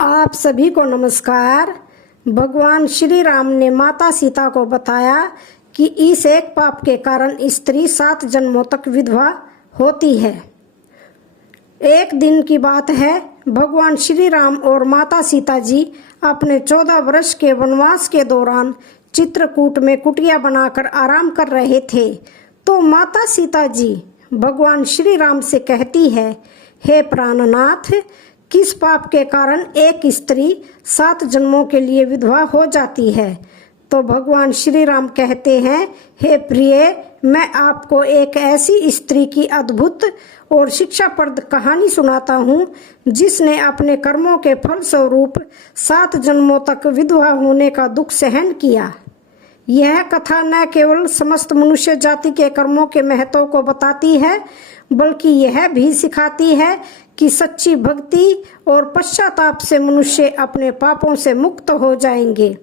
आप सभी को नमस्कार। भगवान श्री राम ने माता सीता को बताया कि इस एक पाप के कारण स्त्री 7 जन्मों तक विधवा होती है। एक दिन की बात है, भगवान श्री राम और माता सीता जी अपने 14 वर्ष के वनवास के दौरान चित्रकूट में कुटिया बनाकर आराम कर रहे थे। तो माता सीता जी भगवान श्री राम से कहती है, हे प्राणनाथ, किस पाप के कारण एक स्त्री 7 जन्मों के लिए विधवा हो जाती है? तो भगवान श्री राम कहते हैं, हे प्रिय, मैं आपको एक ऐसी स्त्री की अद्भुत और शिक्षाप्रद कहानी सुनाता हूँ जिसने अपने कर्मों के फल स्वरूप 7 जन्मों तक विधवा होने का दुख सहन किया। यह कथा न केवल समस्त मनुष्य जाति के कर्मों के महत्व को बताती है, बल्कि यह भी सिखाती है कि सच्ची भक्ति और पश्चाताप से मनुष्य अपने पापों से मुक्त हो जाएंगे।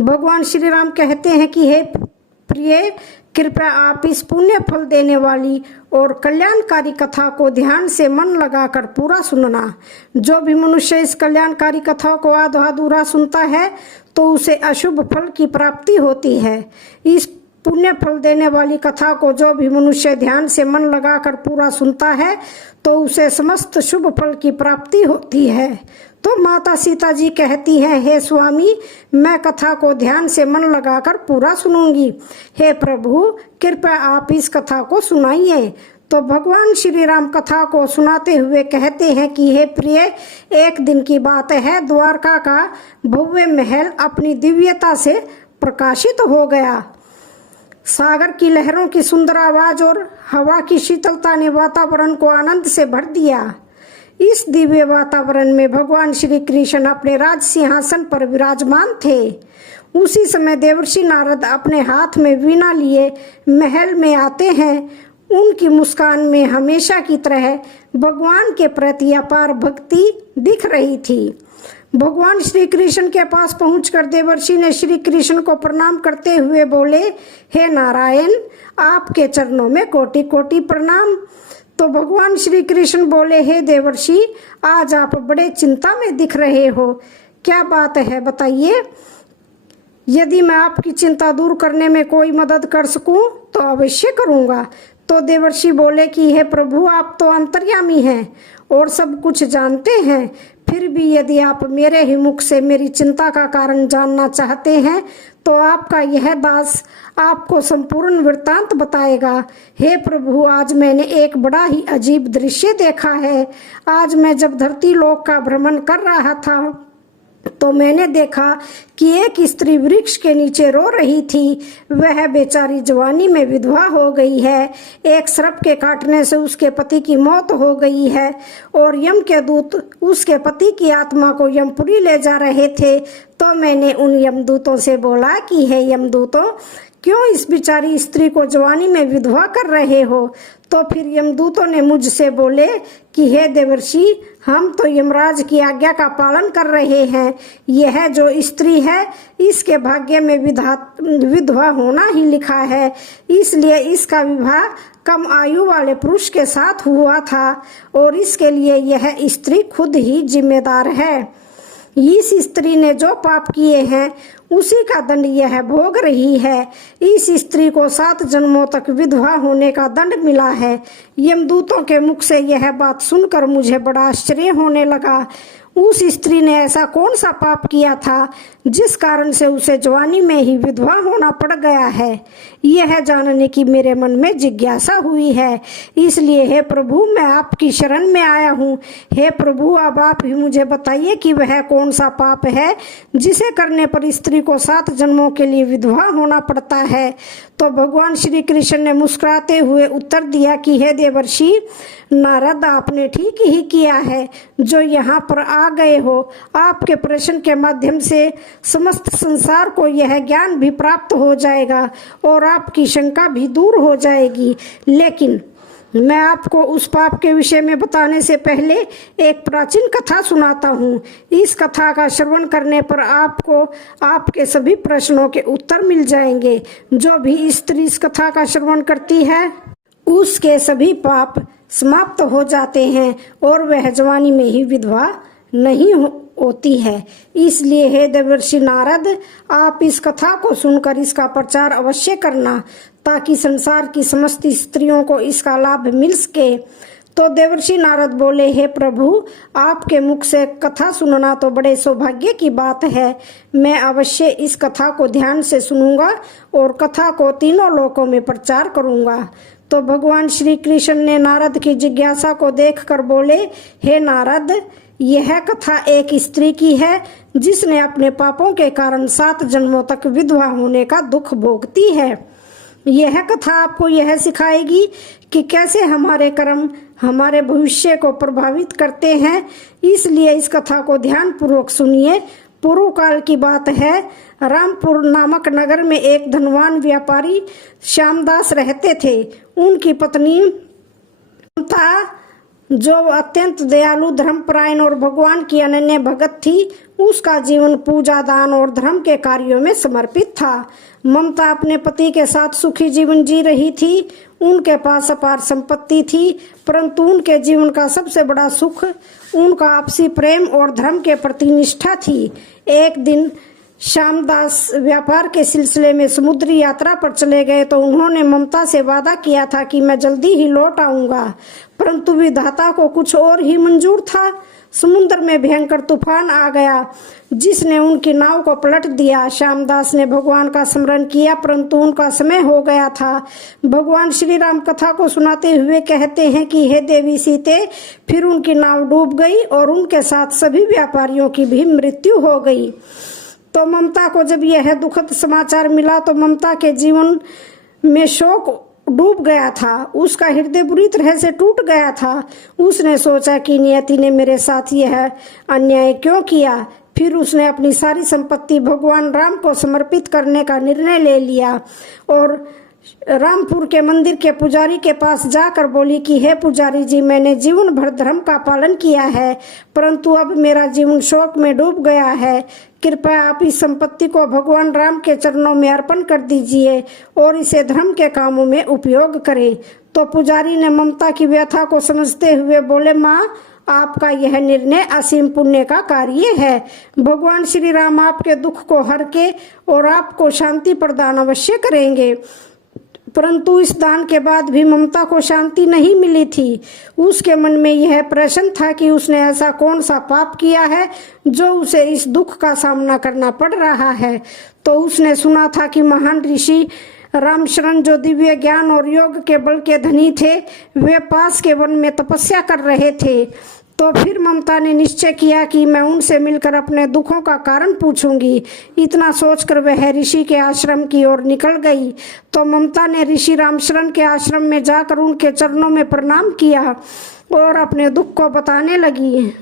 भगवान श्री राम कहते हैं कि हे प्रिय, कृपया आप इस पुण्य फल देने वाली और कल्याणकारी कथा को ध्यान से मन लगाकर पूरा सुनना। जो भी मनुष्य इस कल्याणकारी कथा को आधा अधूरा सुनता है तो उसे अशुभ फल की प्राप्ति होती है। इस पुण्य फल देने वाली कथा को जो भी मनुष्य ध्यान से मन लगाकर पूरा सुनता है तो उसे समस्त शुभ फल की प्राप्ति होती है। तो माता सीता जी कहती हैं, हे स्वामी, मैं कथा को ध्यान से मन लगाकर पूरा सुनूंगी। हे प्रभु, कृपया आप इस कथा को सुनाइए। तो भगवान श्री राम कथा को सुनाते हुए कहते हैं कि हे प्रिय, एक दिन की बात है, द्वारका का भव्य महल अपनी दिव्यता से प्रकाशित हो गया। सागर की लहरों की सुंदर आवाज और हवा की शीतलता ने वातावरण को आनंद से भर दिया। इस दिव्य वातावरण में भगवान श्री कृष्ण अपने राज सिंहासन पर विराजमान थे। उसी समय देवर्षि नारद अपने हाथ में वीणा लिए महल में आते हैं। उनकी मुस्कान में हमेशा की तरह भगवान के प्रति अपार भक्ति दिख रही थी। भगवान श्री कृष्ण के पास पहुंचकर देवर्षि ने श्री कृष्ण को प्रणाम करते हुए बोले, हे नारायण, आपके चरणों में कोटि कोटि प्रणाम। तो भगवान श्री कृष्ण बोले, हे देवर्षि, आज आप बड़े चिंता में दिख रहे हो, क्या बात है बताइए। यदि मैं आपकी चिंता दूर करने में कोई मदद कर सकूं तो अवश्य करूंगा। तो देवर्षि बोले कि हे प्रभु, आप तो अंतर्यामी हैं और सब कुछ जानते हैं, फिर भी यदि आप मेरे ही मुख से मेरी चिंता का कारण जानना चाहते हैं तो आपका यह दास आपको संपूर्ण वृत्तांत बताएगा। हे प्रभु, आज मैंने एक बड़ा ही अजीब दृश्य देखा है। आज मैं जब धरती लोक का भ्रमण कर रहा था तो मैंने देखा कि एक स्त्री वृक्ष के नीचे रो रही थी। वह बेचारी जवानी में विधवा हो गई है। एक सर्प के काटने से उसके पति की मौत हो गई है और यम के दूत उसके पति की आत्मा को यमपुरी ले जा रहे थे। तो मैंने उन यमदूतों से बोला कि हे यमदूतों, क्यों इस बेचारी स्त्री को जवानी में विधवा कर रहे हो? तो फिर यमदूतों ने मुझसे बोले कि हे देवर्षि, हम तो यमराज की आज्ञा का पालन कर रहे हैं। यह जो स्त्री है, इसके भाग्य में विधवा होना ही लिखा है, इसलिए इसका विवाह कम आयु वाले पुरुष के साथ हुआ था और इसके लिए यह स्त्री खुद ही जिम्मेदार है। इस स्त्री ने जो पाप किए हैं उसी का दंड यह भोग रही है। इस स्त्री को 7 जन्मों तक विधवा होने का दंड मिला है। यमदूतों के मुख से यह बात सुनकर मुझे बड़ा आश्चर्य होने लगा। उस स्त्री ने ऐसा कौन सा पाप किया था जिस कारण से उसे जवानी में ही विधवा होना पड़ गया है? यह जानने की मेरे मन में जिज्ञासा हुई है। इसलिए हे प्रभु, मैं आपकी शरण में आया हूँ। हे प्रभु, अब आप ही मुझे बताइए कि वह कौन सा पाप है जिसे करने पर स्त्री को 7 जन्मों के लिए विधवा होना पड़ता है। तो भगवान श्री कृष्ण ने मुस्कुराते हुए उत्तर दिया कि हे देवर्षि नारद, आपने ठीक ही किया है जो यहाँ पर आ गए हो। आपके प्रश्न के माध्यम से समस्त संसार को यह ज्ञान भी प्राप्त हो जाएगा और आपकी शंका भी दूर हो जाएगी। लेकिन मैं आपको उस पाप के विषय में बताने से पहले एक प्राचीन कथा सुनाता हूँ। इस कथा का श्रवण करने पर आपको आपके सभी प्रश्नों के उत्तर मिल जाएंगे। जो भी स्त्री इस कथा का श्रवण करती है उसके सभी पाप समाप्त हो जाते हैं और वह जवानी में ही विधवा नहीं होती है। इसलिए हे देवर्षि नारद, आप इस कथा को सुनकर इसका प्रचार अवश्य करना, ताकि संसार की समस्त स्त्रियों को इसका लाभ मिल सके। तो देवर्षि नारद बोले, हे प्रभु, आपके मुख से कथा सुनना तो बड़े सौभाग्य की बात है। मैं अवश्य इस कथा को ध्यान से सुनूंगा और कथा को तीनों लोकों में प्रचार करूंगा। तो भगवान श्री कृष्ण ने नारद की जिज्ञासा को देखकर बोले, हे नारद, यह कथा एक स्त्री की है जिसने अपने पापों के कारण 7 जन्मों तक विधवा होने का दुख भोगती है। यह कथा आपको यह सिखाएगी कि कैसे हमारे कर्म हमारे भविष्य को प्रभावित करते हैं। इसलिए इस कथा को ध्यान पूर्वक सुनिए। पूर्व काल की बात है, रामपुर नामक नगर में एक धनवान व्यापारी श्यामदास रहते थे। उनकी पत्नी ममता, जो अत्यंत दयालु, धर्मपरायण और भगवान की अनन्य भगत थी, उसका जीवन पूजा, दान और धर्म के कार्यों में समर्पित था। ममता अपने पति के साथ सुखी जीवन जी रही थी। उनके पास अपार संपत्ति थी, परंतु उनके जीवन का सबसे बड़ा सुख उनका आपसी प्रेम और धर्म के प्रति निष्ठा थी। एक दिन श्यामदास व्यापार के सिलसिले में समुद्री यात्रा पर चले गए तो उन्होंने ममता से वादा किया था कि मैं जल्दी ही लौट आऊंगा, परंतु विधाता को कुछ और ही मंजूर था। समुद्र में भयंकर तूफान आ गया, जिसने उनकी नाव को पलट दिया। श्यामदास ने भगवान का स्मरण किया, परंतु उनका समय हो गया था। भगवान श्री राम कथा को सुनाते हुए कहते हैं कि हे देवी सीते, फिर उनकी नाव डूब गई और उनके साथ सभी व्यापारियों की भी मृत्यु हो गई। तो ममता को जब यह दुखद समाचार मिला तो ममता के जीवन में शोक डूब गया था। उसका हृदय बुरी तरह से टूट गया था। उसने सोचा कि नियति ने मेरे साथ यह अन्याय क्यों किया। फिर उसने अपनी सारी संपत्ति भगवान राम को समर्पित करने का निर्णय ले लिया और रामपुर के मंदिर के पुजारी के पास जाकर बोली कि हे पुजारी जी, मैंने जीवन भर धर्म का पालन किया है, परंतु अब मेरा जीवन शोक में डूब गया है। कृपया आप इस संपत्ति को भगवान राम के चरणों में अर्पण कर दीजिए और इसे धर्म के कामों में उपयोग करें। तो पुजारी ने ममता की व्यथा को समझते हुए बोले, माँ, आपका यह निर्णय असीम पुण्य का कार्य है। भगवान श्री राम आपके दुख को हर के और आपको शांति प्रदान अवश्य करेंगे। परंतु इस दान के बाद भी ममता को शांति नहीं मिली थी। उसके मन में यह प्रश्न था कि उसने ऐसा कौन सा पाप किया है जो उसे इस दुख का सामना करना पड़ रहा है। तो उसने सुना था कि महान ऋषि रामशरण, जो दिव्य ज्ञान और योग के बल के धनी थे, वे पास के वन में तपस्या कर रहे थे। तो फिर ममता ने निश्चय किया कि मैं उनसे मिलकर अपने दुखों का कारण पूछूंगी। इतना सोचकर वह ऋषि के आश्रम की ओर निकल गई। तो ममता ने ऋषि रामशरण के आश्रम में जाकर उनके चरणों में प्रणाम किया और अपने दुख को बताने लगी।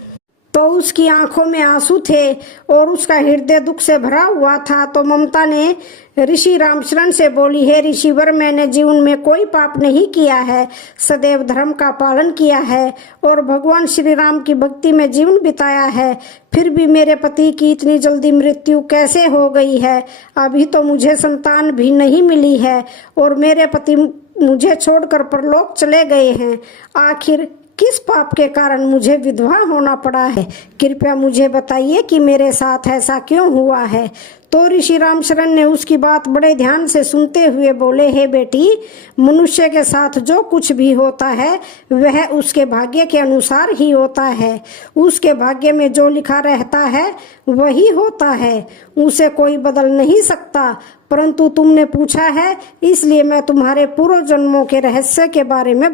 तो उसकी आंखों में आंसू थे और उसका हृदय दुख से भरा हुआ था। तो ममता ने ऋषि रामशरण से बोली, हे ऋषिवर, मैंने जीवन में कोई पाप नहीं किया है, सदैव धर्म का पालन किया है और भगवान श्री राम की भक्ति में जीवन बिताया है। फिर भी मेरे पति की इतनी जल्दी मृत्यु कैसे हो गई है? अभी तो मुझे संतान भी नहीं मिली है और मेरे पति मुझे छोड़कर परलोक चले गए हैं। आखिर किस पाप के कारण मुझे विधवा होना पड़ा है? कृपया मुझे बताइए कि मेरे साथ ऐसा क्यों हुआ है। तो ऋषि रामशरण ने उसकी बात बड़े ध्यान से सुनते हुए बोले, हे बेटी, मनुष्य के साथ जो कुछ भी होता है वह उसके भाग्य के अनुसार ही होता है। उसके भाग्य में जो लिखा रहता है वही होता है, उसे कोई बदल नहीं सकता। परंतु तुमने पूछा है, इसलिए मैं तुम्हारे पूर्व जन्मों के रहस्य के बारे में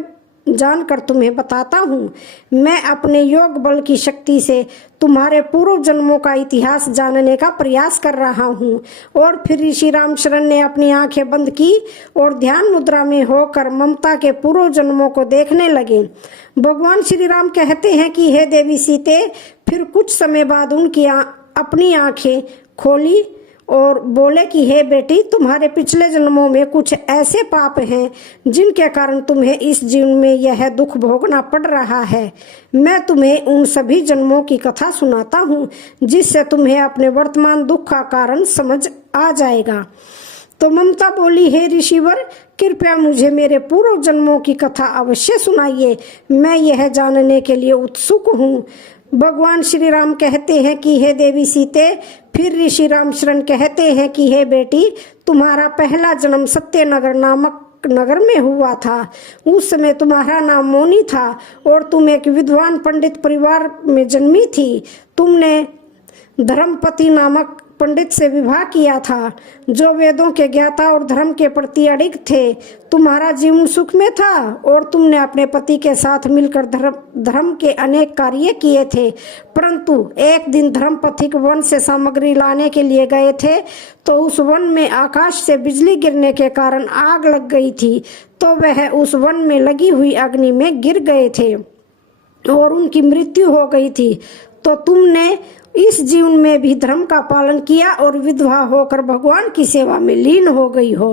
जानकर तुम्हें बताता हूँ। मैं अपने योग बल की शक्ति से तुम्हारे पूर्व जन्मों का इतिहास जानने का प्रयास कर रहा हूँ। और फिर ऋषि रामशरण ने अपनी आंखें बंद की और ध्यान मुद्रा में होकर ममता के पूर्व जन्मों को देखने लगे। भगवान श्री राम कहते हैं कि हे देवी सीते, फिर कुछ समय बाद उनकी अपनी आंखें खोली और बोले कि हे बेटी, तुम्हारे पिछले जन्मों में कुछ ऐसे पाप हैं जिनके कारण तुम्हें इस जीवन में यह दुख भोगना पड़ रहा है। मैं तुम्हें उन सभी जन्मों की कथा सुनाता हूँ, जिससे तुम्हें अपने वर्तमान दुख का कारण समझ आ जाएगा। तो ममता बोली, हे ऋषिवर, कृपया मुझे मेरे पूर्व जन्मों की कथा अवश्य सुनाइए। मैं यह जानने के लिए उत्सुक हूँ। भगवान श्री राम कहते हैं कि हे देवी सीते, फिर ऋषि रामचरण कहते हैं कि हे बेटी, तुम्हारा पहला जन्म सत्यनगर नामक नगर में हुआ था। उस समय तुम्हारा नाम मोनी था और तुम एक विद्वान पंडित परिवार में जन्मी थी। तुमने धर्मपति नामक पंडित से विवाह किया था, जो वेदों के ज्ञाता और धर्म के प्रति अडिग थे। तुम्हारा जीवन सुख में था और तुमने अपने पति के साथ मिलकर धर्म के अनेक कार्य किए थे। परंतु एक दिन धर्मपथिक वन से सामग्री लाने के लिए गए थे, तो उस वन में आकाश से बिजली गिरने के कारण आग लग गई थी, तो वह उस वन में लगी हुई अग्नि में गिर गए थे और उनकी मृत्यु हो गई थी। तो तुमने इस जीवन में भी धर्म का पालन किया और विधवा होकर भगवान की सेवा में लीन हो गई हो।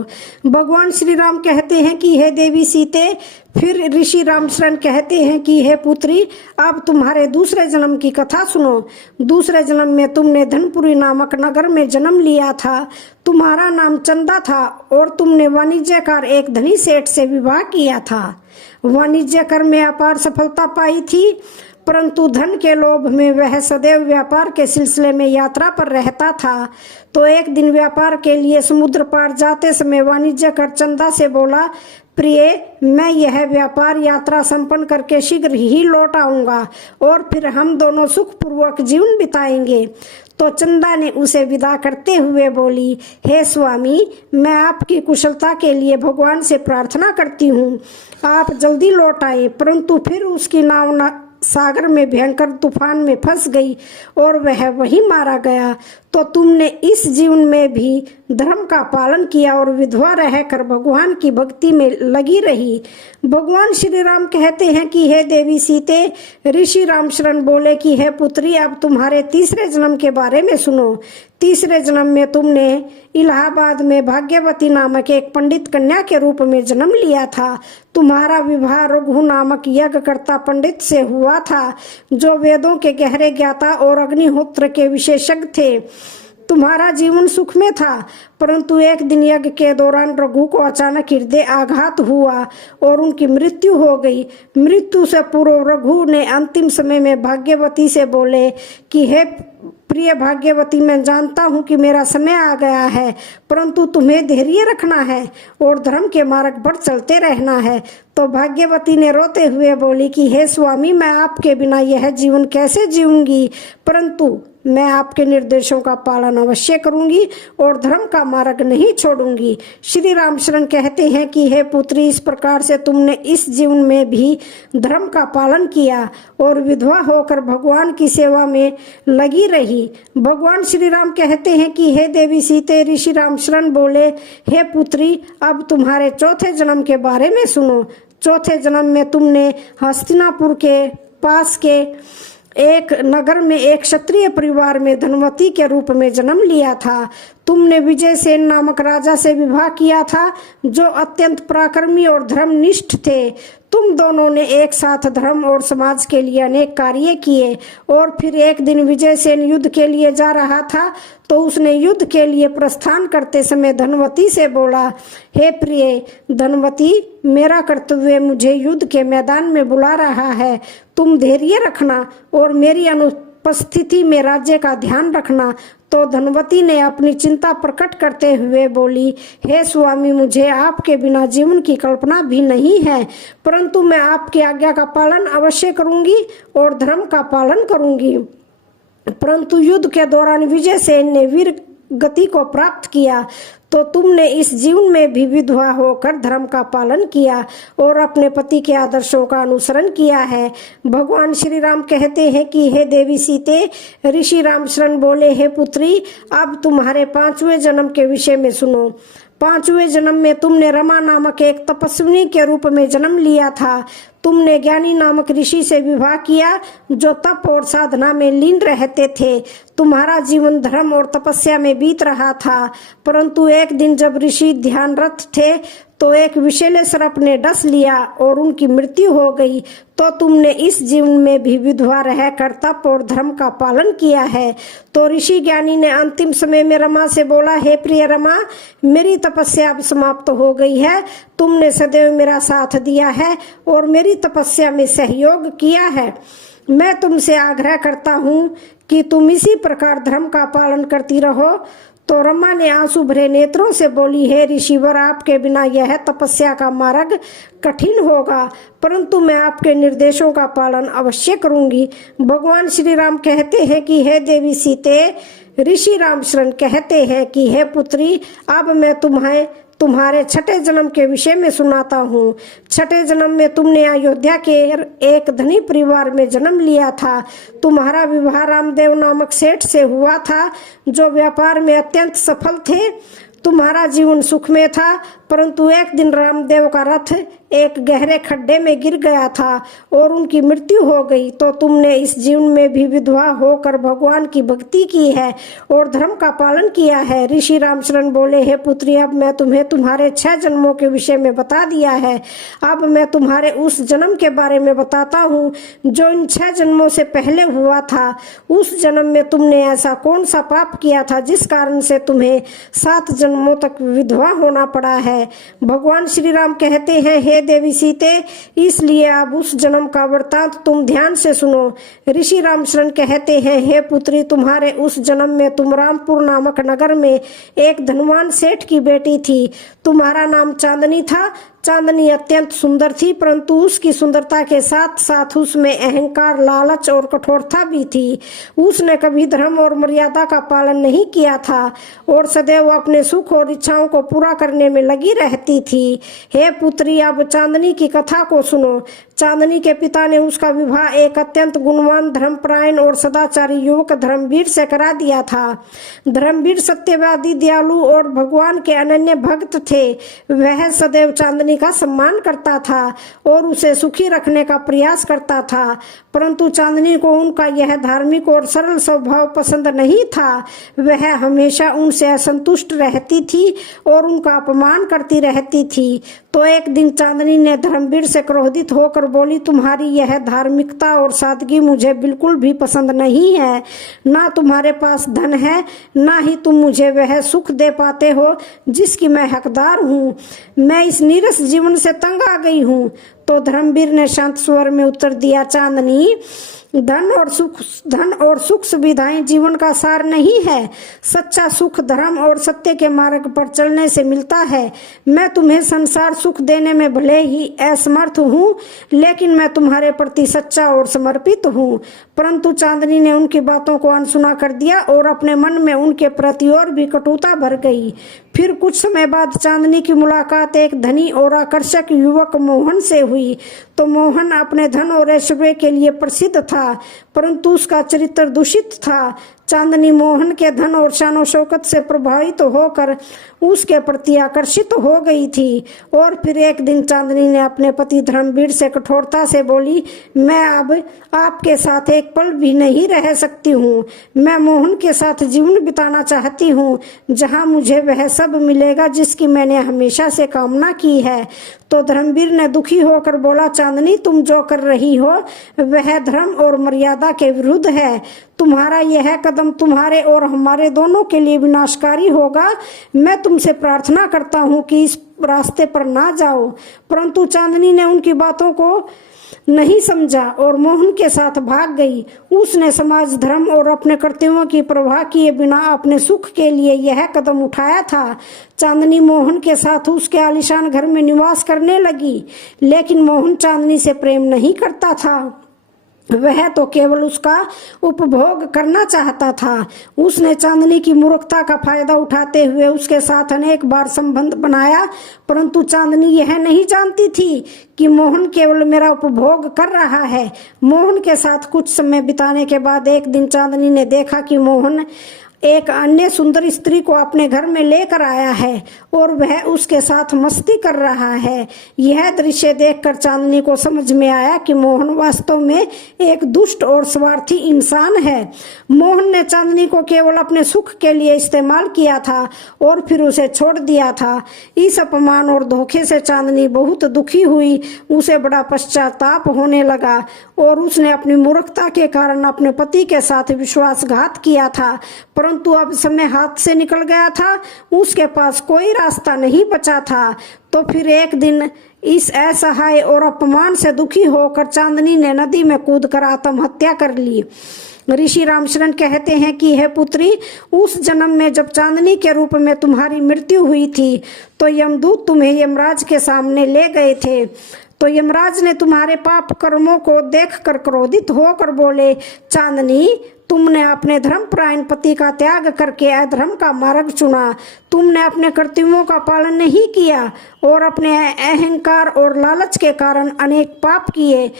भगवान श्री राम कहते हैं कि हे देवी सीते, फिर ऋषि रामचरण कहते हैं कि हे पुत्री, अब तुम्हारे दूसरे जन्म की कथा सुनो। दूसरे जन्म में तुमने धनपुरी नामक नगर में जन्म लिया था। तुम्हारा नाम चंदा था और तुमने वाणिज्यकार एक धनी सेठ से विवाह किया था। वाणिज्य कर में अपार सफलता पाई थी, परंतु धन के लोभ में वह सदैव व्यापार के सिलसिले में यात्रा पर रहता था। तो एक दिन व्यापार के लिए समुद्र पार जाते समय वाणिज्यकार चंदा से बोला, प्रिय, मैं यह व्यापार यात्रा संपन्न करके शीघ्र ही लौट आऊंगा और फिर हम दोनों सुखपूर्वक जीवन बिताएंगे। तो चंदा ने उसे विदा करते हुए बोली, हे स्वामी, मैं आपकी कुशलता के लिए भगवान से प्रार्थना करती हूँ, आप जल्दी लौट आए। परंतु फिर उसकी नाव सागर में भयंकर तूफान में फंस गई और वह वहीं मारा गया। तो तुमने इस जीवन में भी धर्म का पालन किया और विधवा रहकर भगवान की भक्ति में लगी रही। भगवान श्री राम कहते हैं कि हे देवी सीते, ऋषि रामचरण बोले कि हे पुत्री, अब तुम्हारे तीसरे जन्म के बारे में सुनो। तीसरे जन्म में तुमने इलाहाबाद में भाग्यवती नामक एक पंडित कन्या के रूप में जन्म लिया था। तुम्हारा विवाह रघु नामक यज्ञकर्ता पंडित से हुआ था, जो वेदों के गहरे ज्ञाता और अग्निहोत्र के विशेषज्ञ थे। तुम्हारा जीवन सुख में था, परंतु एक दिन यज्ञ के दौरान रघु को अचानक हृदय आघात हुआ और उनकी मृत्यु हो गई। मृत्यु से पूर्व रघु ने अंतिम समय में भाग्यवती से बोले कि हे प्रिय भाग्यवती, मैं जानता हूँ कि मेरा समय आ गया है, परंतु तुम्हें धैर्य रखना है और धर्म के मार्ग पर चलते रहना है। तो भाग्यवती ने रोते हुए बोली कि हे स्वामी, मैं आपके बिना यह जीवन कैसे जीऊंगी, परंतु मैं आपके निर्देशों का पालन अवश्य करूंगी और धर्म का मार्ग नहीं छोड़ूंगी। श्री रामचरण कहते हैं कि हे पुत्री, इस प्रकार से तुमने इस जीवन में भी धर्म का पालन किया और विधवा होकर भगवान की सेवा में लगी रही। भगवान श्री राम कहते हैं कि हे देवी सीते, ऋषि रामचरण बोले, हे पुत्री, अब तुम्हारे चौथे जन्म के बारे में सुनो। चौथे जन्म में तुमने हस्तिनापुर के पास के एक नगर में एक क्षत्रिय परिवार में धनवती के रूप में जन्म लिया था। तुमने विजयसेन नामक राजा से विवाह किया था, जो अत्यंत पराक्रमी और धर्मनिष्ठ थे। तुम दोनों ने एक साथ धर्म और समाज के लिए अनेक कार्य किए और फिर एक दिन विजयसेन युद्ध के लिए जा रहा था, तो उसने युद्ध के लिए प्रस्थान करते समय धनवती से बोला, हे प्रिय धनवती, मेरा कर्तव्य मुझे युद्ध के मैदान में बुला रहा है। तुम धैर्य रखना और मेरी अनुपस्थिति में राज्य का ध्यान रखना। तो धनवती ने अपनी चिंता प्रकट करते हुए बोली, हे स्वामी, मुझे आपके बिना जीवन की कल्पना भी नहीं है, परंतु मैं आपकी आज्ञा का पालन अवश्य करूंगी और धर्म का पालन करूंगी। परंतु युद्ध के दौरान विजयसेन ने वीर गति को प्राप्त किया, तो तुमने इस जीवन में भी विधवा होकर धर्म का पालन किया और अपने पति के आदर्शों का अनुसरण किया है। भगवान श्री राम कहते हैं कि हे देवी सीते, ऋषि रामचरण बोले, हे पुत्री, अब तुम्हारे पांचवें जन्म के विषय में सुनो। पांचवें जन्म में तुमने रमा नामक एक तपस्विनी के रूप में जन्म लिया था। तुमने ज्ञानी नामक ऋषि से विवाह किया, जो तप और साधना में लीन रहते थे। तुम्हारा जीवन धर्म और तपस्या में बीत रहा था, परंतु एक दिन जब ऋषि ध्यानरत थे, तो एक विषैले सर्प ने डस लिया और उनकी मृत्यु हो गई। तो तुमने इस जीवन में भी विधवा रहकर तप और धर्म का पालन किया है। तो ऋषि ज्ञानी ने अंतिम समय में रमा से बोला, हे प्रिय रमा, मेरी तपस्या अब समाप्त हो गई है। तुमने सदैव मेरा साथ दिया है और मेरी तपस्या में सहयोग किया है। मैं तुमसे आग्रह करता हूँ कि तुम इसी प्रकार धर्म का पालन करती रहो। तो रमा ने आंसू भरे नेत्रों से बोली, हे ऋषिवर, आपके बिना यह तपस्या का मार्ग कठिन होगा, परंतु मैं आपके निर्देशों का पालन अवश्य करूंगी। भगवान श्री राम कहते हैं कि हे देवी सीते, ऋषि रामशरण कहते हैं कि हे पुत्री, अब मैं तुम्हारे छठे जन्म के विषय में सुनाता हूँ। छठे जन्म में तुमने अयोध्या के एक धनी परिवार में जन्म लिया था। तुम्हारा विवाह रामदेव नामक सेठ से हुआ था, जो व्यापार में अत्यंत सफल थे। तुम्हारा जीवन सुख में था, परंतु एक दिन रामदेव का रथ एक गहरे खड्डे में गिर गया था और उनकी मृत्यु हो गई। तो तुमने इस जीवन में भी विधवा होकर भगवान की भक्ति की है और धर्म का पालन किया है। ऋषि रामशरण बोले, हे पुत्री, अब मैं तुम्हें तुम्हारे 6 जन्मों के विषय में बता दिया है। अब मैं तुम्हारे उस जन्म के बारे में बताता हूँ जो इन 6 जन्मों से पहले हुआ था। उस जन्म में तुमने ऐसा कौन सा पाप किया था जिस कारण से तुम्हें 7 जन्मों तक विधवा होना पड़ा है। भगवान श्री राम कहते हैं, हे देवी सीते, इसलिए अब उस जन्म का वृतांत तुम ध्यान से सुनो। ऋषि रामशरण कहते हैं, हे पुत्री, तुम्हारे उस जन्म में तुम रामपुर नामक नगर में एक धनवान सेठ की बेटी थी। तुम्हारा नाम चांदनी था। चांदनी अत्यंत सुंदर थी, परंतु उसकी सुंदरता के साथ साथ उसमें अहंकार, लालच और कठोरता भी थी। उसने कभी धर्म और मर्यादा का पालन नहीं किया था और सदैव अपने सुख और इच्छाओं को पूरा करने में लगी रहती थी। हे पुत्री, अब चांदनी की कथा को सुनो। चांदनी के पिता ने उसका विवाह एक अत्यंत गुणवान, धर्मपरायण और सदाचारी युवक धर्मवीर से करा दिया था। धर्मवीर सत्यवादी, दयालु और भगवान के अनन्य भक्त थे। वह सदैव चांदनी का सम्मान करता था और उसे सुखी रखने का प्रयास करता था, परंतु चांदनी को उनका यह धार्मिक और सरल स्वभाव पसंद नहीं था। वह हमेशा उनसे असंतुष्ट रहती थी और उनका अपमान करती रहती थी। तो एक दिन चांदनी ने धर्मवीर से क्रोधित होकर बोली, तुम्हारी यह धार्मिकता और सादगी मुझे बिल्कुल भी पसंद नहीं है। ना तुम्हारे पास धन है, ना ही तुम मुझे वह सुख दे पाते हो जिसकी मैं हकदार हूँ। मैं इस नीरस जीवन से तंग आ गई हूँ। तो धर्मवीर ने शांत स्वर में उत्तर दिया, चांदनी, धन और सुख सुविधाएं जीवन का सार नहीं है। सच्चा सुख धर्म और सत्य के मार्ग पर चलने से मिलता है। मैं तुम्हें संसार सुख देने में भले ही असमर्थ हूँ, लेकिन मैं तुम्हारे प्रति सच्चा और समर्पित हूँ। परंतु चांदनी ने उनकी बातों को अनसुना कर दिया और अपने मन में उनके प्रति और भी कटुता भर गई। फिर कुछ समय बाद चांदनी की मुलाकात एक धनी और आकर्षक युवक मोहन से हुई। तो मोहन अपने धन और ऐश्वर्य के लिए प्रसिद्ध था, परंतु उसका चरित्र दूषित था। चांदनी मोहन के धन और शानो शौकत से प्रभावित होकर उसके प्रति आकर्षित हो गई थी। और फिर एक दिन चांदनी ने अपने पति धर्मवीर से कठोरता से बोली, मैं अब आपके साथ एक पल भी नहीं रह सकती हूँ। मैं मोहन के साथ जीवन बिताना चाहती हूँ, जहाँ मुझे वह सब मिलेगा जिसकी मैंने हमेशा से कामना की है। तो धर्मवीर ने दुखी होकर बोला, चांदनी, तुम जो कर रही हो वह धर्म और मर्यादा के विरुद्ध है। तुम्हारा यह कदम तुम्हारे और हमारे दोनों के लिए विनाशकारी होगा। मैं तुमसे प्रार्थना करता हूँ कि इस रास्ते पर ना जाओ। परंतु चांदनी ने उनकी बातों को नहीं समझा और मोहन के साथ भाग गई। उसने समाज, धर्म और अपने कर्तव्यों की परवाह किए बिना अपने सुख के लिए यह कदम उठाया था। चांदनी मोहन के साथ उसके आलीशान घर में निवास करने लगी, लेकिन मोहन चांदनी से प्रेम नहीं करता था। वह तो केवल उसका उपभोग करना चाहता था। उसने चांदनी की मूर्खता का फायदा उठाते हुए उसके साथ अनेक बार संबंध बनाया, परंतु चांदनी यह नहीं जानती थी कि मोहन केवल मेरा उपभोग कर रहा है। मोहन के साथ कुछ समय बिताने के बाद एक दिन चांदनी ने देखा कि मोहन एक अन्य सुंदर स्त्री को अपने घर में लेकर आया है और वह उसके साथ मस्ती कर रहा है। यह दृश्य देखकर चांदनी को समझ में आया कि मोहन वास्तव में एक दुष्ट और स्वार्थी इंसान है। मोहन ने चांदनी को केवल अपने सुख के लिए इस्तेमाल किया था और फिर उसे छोड़ दिया था। इस अपमान और धोखे से चांदनी बहुत दुखी हुई। उसे बड़ा पश्चाताप होने लगा और उसने अपनी मूर्खता के कारण अपने पति के साथ विश्वासघात किया था, परंतु अब समय हाथ से निकल गया था। उसके पास कोई रास्ता नहीं बचा था। तो फिर एक दिन इस असहाय और अपमान से दुखी होकर चांदनी ने नदी में कूदकर आत्महत्या कर ली। ऋषि रामशरण कहते हैं कि हे पुत्री, उस जन्म में जब चांदनी के रूप में तुम्हारी मृत्यु हुई थी तो यमदूत तुम्हें यमराज के सामने ले गए थे। तो यमराज ने तुम्हारे पाप कर्मों को देखकर क्रोधित होकर बोले, चांदनी, तुमने अपने धर्मपरायण पति का त्याग करके अधर्म का मार्ग चुना। तुमने अपने कर्तव्यों का पालन नहीं किया और अपने अहंकार और लालच के कारण अनेक पाप किए।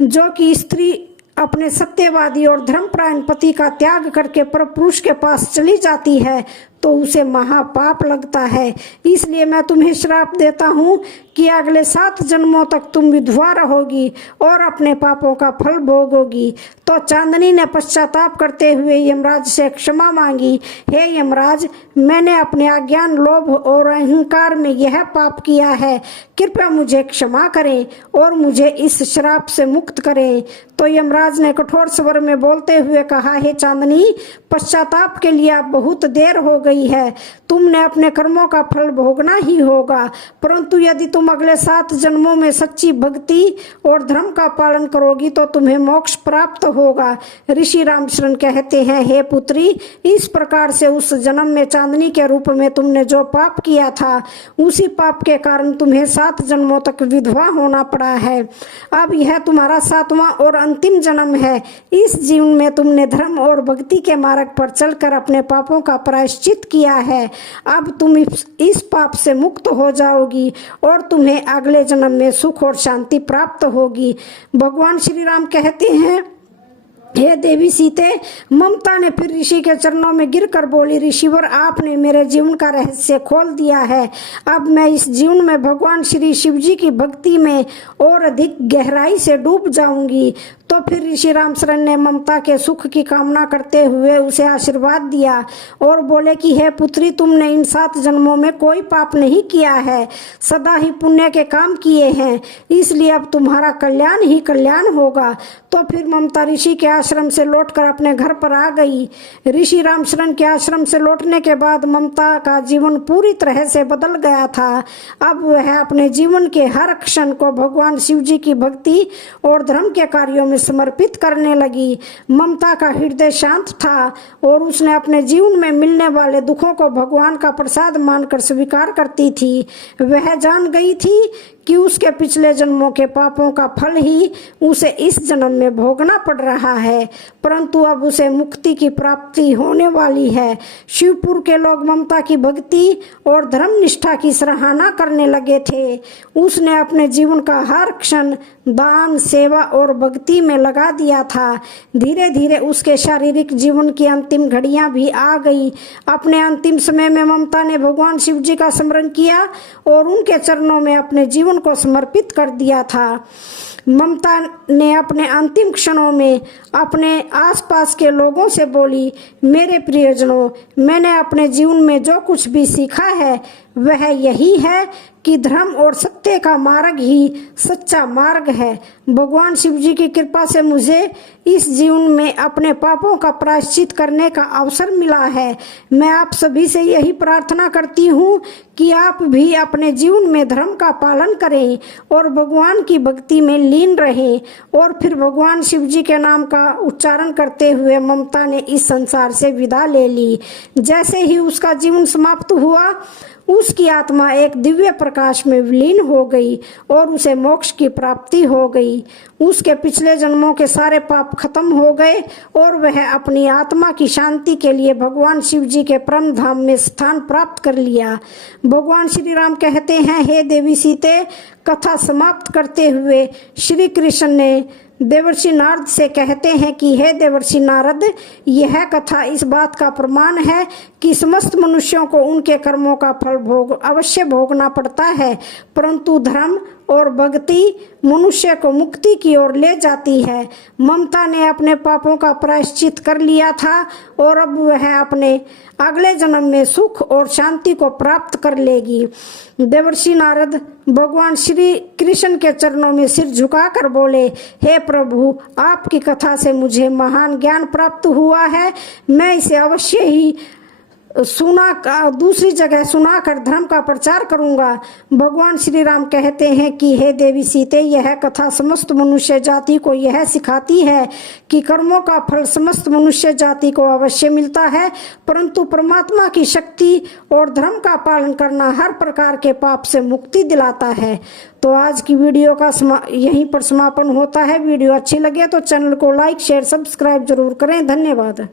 जो कि स्त्री अपने सत्यवादी और धर्मपरायण पति का त्याग करके परपुरुष के पास चली जाती है तो उसे महापाप लगता है। इसलिए मैं तुम्हें श्राप देता हूँ कि अगले 7 जन्मों तक तुम विधवा रहोगी और अपने पापों का फल भोगोगी। तो चांदनी ने पश्चाताप करते हुए यमराज से क्षमा मांगी। हे यमराज, मैंने अपने अज्ञान, लोभ और अहंकार में यह पाप किया है, कृपया मुझे क्षमा करें और मुझे इस श्राप से मुक्त करें। तो यमराज ने कठोर स्वर में बोलते हुए कहा, हे चांदनी, पश्चाताप के लिए अब बहुत देर हो गई है। तुमने अपने कर्मों का फल भोगना ही होगा, परंतु यदि तुम अगले 7 जन्मों में सच्ची भक्ति और धर्म का पालन करोगी तो तुम्हें मोक्ष प्राप्त होगा। ऋषि रामशरण कहते हैं, हे पुत्री, इस प्रकार से उस जन्म में चांदनी के रूप में तुमने जो पाप किया था उसी पाप के कारण तुम्हें 7 जन्मों तक विधवा होना पड़ा है। अब यह तुम्हारा 7वां और अंतिम जन्म है। इस जीवन में तुमने धर्म और भक्ति के मार्ग पर चलकर अपने पापों का प्रायश्चित किया है। अब तुम इस पाप से मुक्त हो जाओगी और तुम्हें अगले जन्म में सुख और शांति प्राप्त होगी। भगवान श्री राम कहते हैं, हे देवी सीते, ममता ने फिर ऋषि के चरणों में गिरकर बोली, ऋषिवर, आपने मेरे जीवन का रहस्य खोल दिया है। अब मैं इस जीवन में भगवान श्री शिव जी की भक्ति में और अधिक गहराई से डूब जाऊंगी। तो फिर ऋषि रामशरण ने ममता के सुख की कामना करते हुए उसे आशीर्वाद दिया और बोले कि हे पुत्री, तुमने इन 7 जन्मों में कोई पाप नहीं किया है, सदा ही पुण्य के काम किए हैं, इसलिए अब तुम्हारा कल्याण ही कल्याण होगा। तो फिर ममता ऋषि के आश्रम से लौटकर अपने घर पर आ गई। ऋषि रामशरण के आश्रम से लौटने के बाद ममता का जीवन पूरी तरह से बदल गया था। अब वह अपने जीवन के हर क्षण को भगवान शिव जी की भक्ति और धर्म के कार्यों में समर्पित करने लगी। ममता का हृदय शांत था और उसने अपने जीवन में मिलने वाले दुखों को भगवान का प्रसाद मानकर स्वीकार करती थी। वह जान गई थी कि उसके पिछले जन्मों के पापों का फल ही उसे इस जन्म में भोगना पड़ रहा है, परंतु अब उसे मुक्ति की प्राप्ति होने वाली है। शिवपुर के लोग ममता की भक्ति और धर्म निष्ठा की सराहना करने लगे थे। उसने अपने जीवन का हर क्षण दान, सेवा और भक्ति में लगा दिया था। धीरे धीरे उसके शारीरिक जीवन की अंतिम घड़ियां भी आ गई। अपने अंतिम समय में ममता ने भगवान शिव जी का स्मरण किया और उनके चरणों में अपने जीवन को समर्पित कर दिया था। ममता ने अपने अंतिम क्षणों में अपने आसपास के लोगों से बोली, मेरे प्रियजनों, मैंने अपने जीवन में जो कुछ भी सीखा है वह यही है कि धर्म और सत्य का मार्ग ही सच्चा मार्ग है। भगवान शिव जी की कृपा से मुझे इस जीवन में अपने पापों का प्रायश्चित करने का अवसर मिला है। मैं आप सभी से यही प्रार्थना करती हूँ कि आप भी अपने जीवन में धर्म का पालन करें और भगवान की भक्ति में लीन रहें। और फिर भगवान शिव जी के नाम का उच्चारण करते हुए ममता ने इस संसार से विदा ले ली। जैसे ही उसका जीवन समाप्त हुआ, उसकी आत्मा एक दिव्य प्रकाश में विलीन हो गई और उसे मोक्ष की प्राप्ति हो गई। उसके पिछले जन्मों के सारे पाप खत्म हो गए और वह अपनी आत्मा की शांति के लिए भगवान शिव जी के परम धाम में स्थान प्राप्त कर लिया। भगवान श्री राम कहते हैं, हे देवी सीते, कथा समाप्त करते हुए श्री कृष्ण ने देवर्षि नारद से कहते हैं कि हे देवर्षि नारद, यह कथा इस बात का प्रमाण है कि समस्त मनुष्यों को उनके कर्मों का फल अवश्य भोगना पड़ता है, परंतु धर्म और भक्ति मनुष्य को मुक्ति की ओर ले जाती है। ममता ने अपने पापों का प्रायश्चित कर लिया था और अब वह अपने अगले जन्म में सुख और शांति को प्राप्त कर लेगी। देवर्षि नारद भगवान श्री कृष्ण के चरणों में सिर झुकाकर बोले, हे प्रभु, आपकी कथा से मुझे महान ज्ञान प्राप्त हुआ है। मैं इसे अवश्य ही दूसरी जगह सुनाकर धर्म का प्रचार करूंगा। भगवान श्री राम कहते हैं कि हे देवी सीते, यह कथा समस्त मनुष्य जाति को यह सिखाती है कि कर्मों का फल समस्त मनुष्य जाति को अवश्य मिलता है, परंतु परमात्मा की शक्ति और धर्म का पालन करना हर प्रकार के पाप से मुक्ति दिलाता है। तो आज की वीडियो का यहीं पर समापन होता है। वीडियो अच्छी लगे तो चैनल को लाइक शेयर सब्सक्राइब जरूर करें। धन्यवाद।